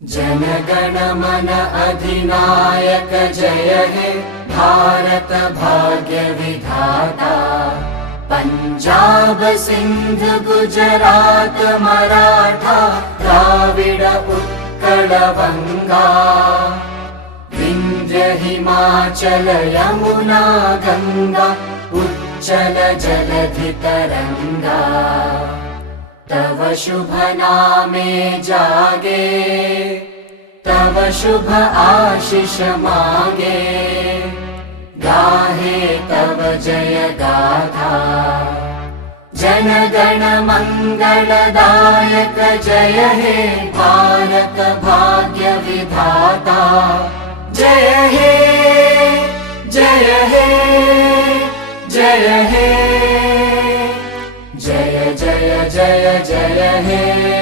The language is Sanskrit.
जनगण मन अधिनायक जय हे भारत भाग्य विधाता। पंजाब सिंध गुजरात मराठा द्राविड उत्कल बंगा। विंध्य हिमाचल यमुना गंगा उच्चल जलधि तरंगा। तव शुभ नामे जागे तव शुभ आशीष मागे। गाहे तव जय गाथा जनगण मंगलदायक जय हे भारत भाग्य विधाता। जय हे जय हे जय हे जय जय जय जय हे।